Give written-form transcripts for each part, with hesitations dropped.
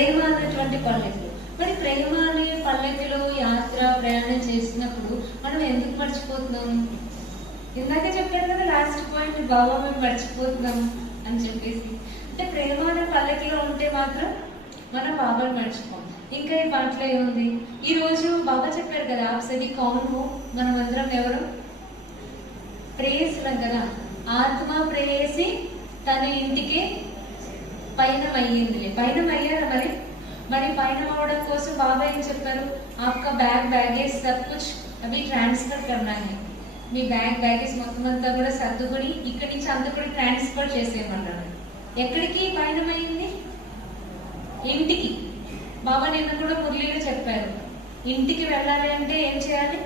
ప్రేమ అన్నటువంటి పల్లెకులు. మరి ప్రేమ అనే పల్లెకులో యాత్ర ప్రయాణం చేసినప్పుడు మనం ఎందుకు మర్చిపోతున్నాం? ఇందాకే చెప్పాను కదా లాస్ట్ పాయింట్, బాబా మేము మర్చిపోతున్నాం అని చెప్పేసి. అంటే ప్రేమ అనే పల్లెకిలో ఉంటే మాత్రం మనం బాబాని మర్చిపోం. ఇంకా ఈ పాటలో ఏముంది? ఈ రోజు బాబా చెప్పారు కదా, ఆప్సది కౌను, మనం అందరం ఎవరు ప్రేయసులం కదా. ఆత్మ ప్రేయసి తన ఇంటికి పయనం అయ్యిందిలే. పయనం అయ్యారా? మరి పయనం అవడం కోసం బాబా ఏం చెప్పారు? ఆప్కా బ్యాగేజ్ సబ్ కుచ్ అవి ట్రాన్స్ఫర్ కర్నా హై. మీ బ్యాగేజ్ మొత్తం అంతా కూడా సర్దుకొని ఇక్కడి నుంచి అంతా కూడా ట్రాన్స్ఫర్ చేసేయమన్నారు. ఎక్కడికి పయనం అయ్యింది? ఇంటికి. బాబా నిన్న కూడా మురళిలో చెప్పారు, ఇంటికి వెళ్ళాలి అంటే ఏం చేయాలి?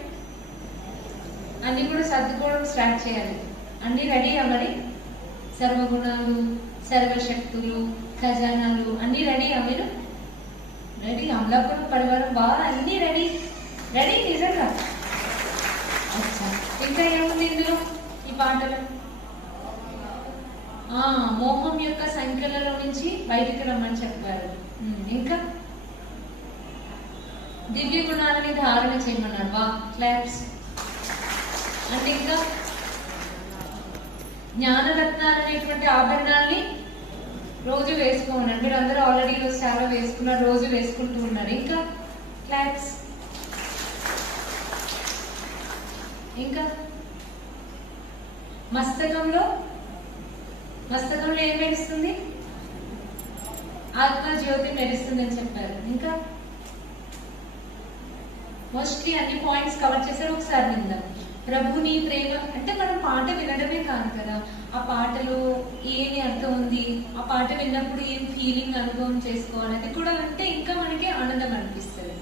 అన్ని కూడా సర్దుకోవడం స్టార్ట్ చేయాలి. అన్ని రెడీ అవ్వాలి. సర్వగుణాలు, సర్వశక్తులు, ఖజానాలు అన్ని రెడీ అవ్వరు. రెడీ అమలాపురం పరివారం బాగా అన్ని రెడీ నిజంగా. అచ్చా, ఇంకా ఏముంది ఇందులో ఈ పాటలో? మోహం యొక్క సంఖ్యలలో నుంచి బయటికి రమ్మని చెప్పారు. ఇంకా దివ్య గుణాలని ధారణ చేయమన్నారు. వా క్లాప్స్. అంటే ఇంకా జ్ఞానరత్నాలు అనేటువంటి ఆభరణాలని రోజు వేసుకోమన్నారు. మీరు అందరూ ఆల్రెడీ ఈరోజు చాలా వేసుకున్నారు, రోజు వేసుకుంటూ ఉన్నారు. ఇంకా క్లాప్స్. ఇంకా మస్తకంలో ఏం మెరుస్తుంది? ఆత్మ జ్యోతి మెరుస్తుంది అని చెప్పారు. ఇంకా మోస్ట్లీ అన్ని పాయింట్స్ కవర్ చేశారు. ఒకసారి విందాం. ప్రభుని ప్రేమ అంటే మనం పాట వినడమే కాదు కదా, ఆ పాటలో ఏమి అర్థం ఉంది, ఆ పాట విన్నప్పుడు ఏం ఫీలింగ్ అనుభవం చేసుకోవాలి, అది కూడా అంటే ఇంకా మనకి ఆనందం అనిపిస్తుంది.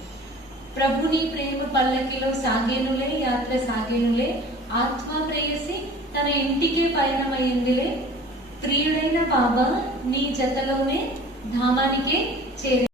ప్రభుని ప్రేమ పల్లకిలో సాగేనులే, యాత్ర సాగేనులే, ఆత్మ ప్రేయసి తన ఇంటికే పయనమైందిలే, ప్రియుడైన బాబా నీ జతలోనే ధామానికే చేరే.